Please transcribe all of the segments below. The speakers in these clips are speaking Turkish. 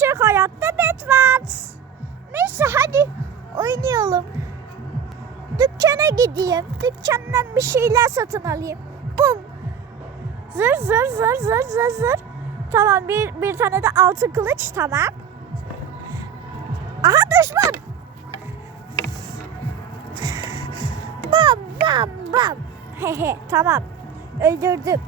Gerçek hayatta Bedwars. Neyse hadi oynayalım. Dükkana gideyim. Dükkandan bir şeyler satın alayım. Bum. Zır zır zır zır zır zır. Tamam bir, bir tane de altın kılıç tamam. Aha düşman. Bam bam bam. Hehe tamam. Öldürdüm.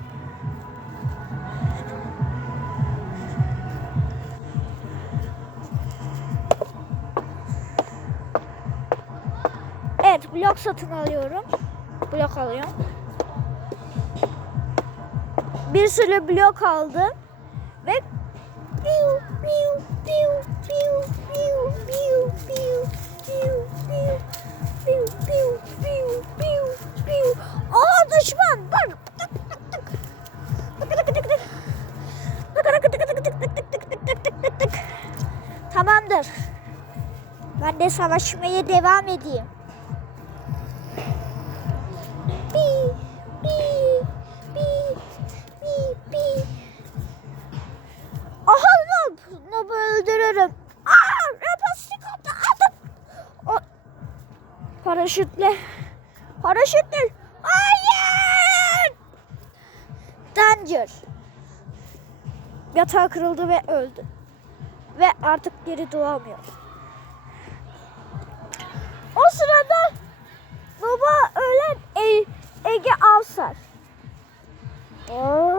Evet blok satın alıyorum. Blok alıyorum. Bir sürü blok aldım. Ve piu piu piu piu piu piu piu piu piu piu piu piu piu piu Aa düşman bak. Tamamdır. Ben de savaşmaya devam edeyim. Paraşütle. Paraşütle. Hayır! Danger. Yatağı kırıldı ve öldü. Ve artık geri doğamıyor. O sırada baba ölen e- Ege Avsar. Oo.